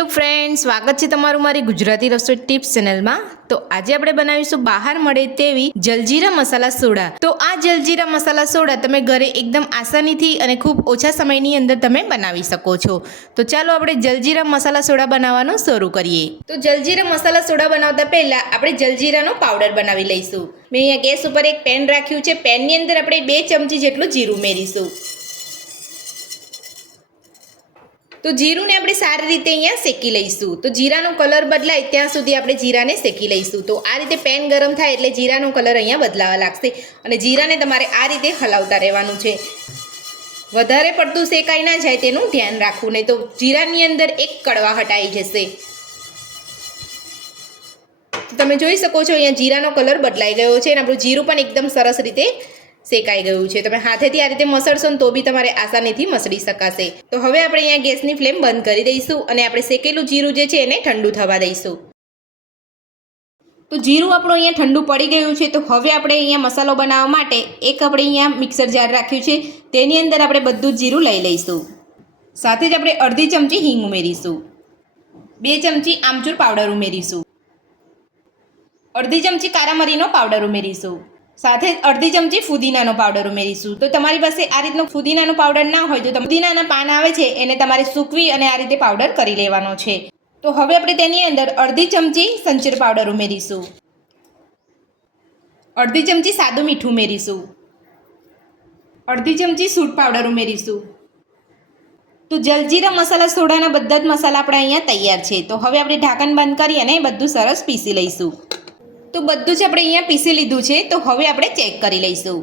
Hello friends, સ્વાગત છે તમારું મારી ગુજરાતી રસોઈ ટિપ્સ ચેનલમાં। તો આજે આપણે બનાવીશું બહાર મળે તેવી જલજીરા મસાલા સોડા। તો આ જલજીરા મસાલા સોડા તમે ઘરે એકદમ આસાનીથી અને ખૂબ ઓછા સમયની અંદર તમે બનાવી શકો છો। તો ચાલો આપણે જલજીરા મસાલા સોડા બનાવવાનું શરૂ કરીએ। તો જલજીરા મસાલા સોડા બનાવતા પહેલા આપણે જલજીરાનો પાવડર બનાવી લઈશું। મેં અહીંયા ગેસ ઉપર એક પેન રાખ્યું છે। પેનની અંદર આપણે 2 ચમચી જેટલું જીરું ઉમેરીશું। तो जीरू ने આપણે સારી રીતે અહીંયા શેકી લઈશું। તો જીરાનો કલર બદલાય ત્યાં સુધી આપણે જીરાને શેકી લઈશું। તો આ રીતે પેન ગરમ થાય એટલે જીરાનો કલર અહીંયા બદલાવા લાગશે અને જીરાને તમારે આ રીતે હલાવતા રહેવાનું છે। વધારે પડતું શેકાઈ ના જાય તેનું ધ્યાન રાખવું, નહીં તો જીરાની અંદર એક કડવાહટ આવી જશે। તમે જોઈ શકો છો અહીંયા જીરાનો કલર બદલાઈ ગયો છે અને આપણું જીરું પણ એકદમ સરસ રીતે શેકાઈ ગયું છે। તમે હાથેથી આ રીતે મસળશો ને તો બી તમારે આસાનીથી મસળી શકાશે। તો હવે આપણે અહીંયા ગેસની ફ્લેમ બંધ કરી દઈશું અને આપણે શેકેલું જીરું જે છે એને ઠંડુ થવા દઈશું। તો જીરું આપણું અહીંયા ઠંડુ પડી ગયું છે। તો હવે આપણે અહીંયા મસાલો બનાવવા માટે એક આપણે અહીંયા મિક્સર જાર રાખ્યું છે, તેની અંદર આપણે બધું જ જીરું લઈ લઈશું। સાથે જ આપણે અડધી ચમચી હિંગ ઉમેરીશું, 2 ચમચી આમચૂર પાવડર ઉમેરીશું, અડધી ચમચી કારા મરીનો પાવડર ઉમેરીશું, સાથે અડધી ચમચી ફુદીનાનો પાવડર ઉમેરીશું। તો તમારી પાસે આ રીતનો ફુદીનાનો પાવડર ના હોય તો ફુદીનાના પાન આવે છે એને તમારે સૂકવી અને આ રીતે પાવડર કરી લેવાનો છે। તો હવે આપણે તેની અંદર અડધી ચમચી સંચર પાવડર ઉમેરીશું, અડધી ચમચી સાદું મીઠું ઉમેરીશું, અડધી ચમચી સૂંઠ પાવડર ઉમેરીશું। તો જલજીરા મસાલા સોડાના બધા જ મસાલા આપણા અહીંયા તૈયાર છે। તો હવે આપણે ઢાંકણ બંધ કરી અને બધું સરસ પીસી લઈશું। તો બધું જ આપણે અહીંયા પીસી લીધું છે। તો હવે આપણે ચેક કરી લઈશું।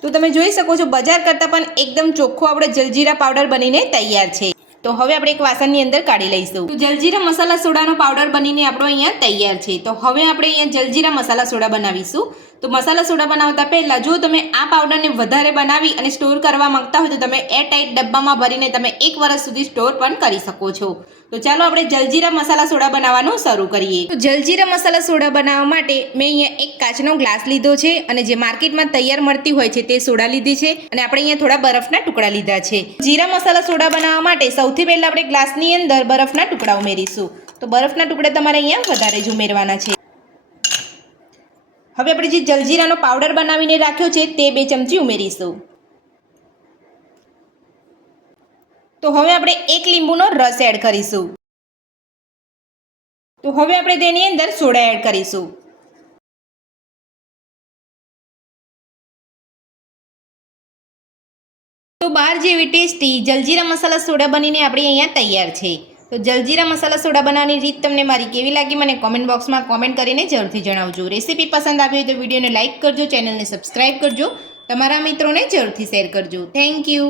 તો તમે જોઈ શકો છો બજાર કરતાં પણ એકદમ ચોખ્ખો આપણે જલજીરા પાવડર બનીને તૈયાર છે। તો હવે આપણે એક વાસણની અંદર કાઢી લઈશું। તો જલજીરા મસાલા સોડાનો પાવડર બનીને આપણો અહીંયા તૈયાર છે। તો હવે આપણે અહીંયા જલજીરા મસાલા સોડા બનાવીશું। તો મસાલા સોડા બનાવતા પહેલાં જો તમે આ પાવડરને વધારે બનાવી અને સ્ટોર કરવા માંગતા હોય તો તમે એરટાઇટ ડબ્બામાં ભરીને તમે 1 વર્ષ સુધી સ્ટોર પણ કરી શકો છો। તો ચાલો આપણે જલજીરા મસાલા સોડા બનાવવાનું શરૂ કરીએ। તો જલજીરા મસાલા સોડા બનાવવા માટે મેં અહીંયા એક કાચનો ગ્લાસ લીધો છે અને જે માર્કેટમાં તૈયાર મળતી હોય છે તે સોડા લીધી છે અને આપણે અહીંયા થોડા બરફના ટુકડા લીધા છે। જીરા મસાલા સોડા બનાવવા માટે સૌથી પહેલાં આપણે ગ્લાસની અંદર બરફના ટુકડા ઉમેરીશું। તો બરફના ટુકડા તમારે અહીંયા વધારે જ ઉમેરવાના છે। હવે આપણે જે જલજીરાનો પાવડર બનાવીને રાખ્યો છે તે 2 ચમચી ઉમેરીશું। તો હવે આપણે 1 લીંબુનો રસ એડ કરીશું। તો હવે આપણે તેની અંદર સોડા એડ કરીશું। તો બહાર જેવી ટેસ્ટી જલજીરા મસાલા સોડા બનીને આપણી અહીંયા તૈયાર છે। તો જલજીરા મસાલા સોડા બનાવવાની રીત તમને મારી કેવી લાગી મને કોમેન્ટ બોક્સમાં કોમેન્ટ કરીને જરૂરથી જણાવજો। રેસીપી પસંદ આવી હોય તો વિડીયોને લાઇક કરજો, ચેનલને સબસ્ક્રાઇબ કરજો, તમારા મિત્રોને જરૂરથી શેર કરજો। Thank you.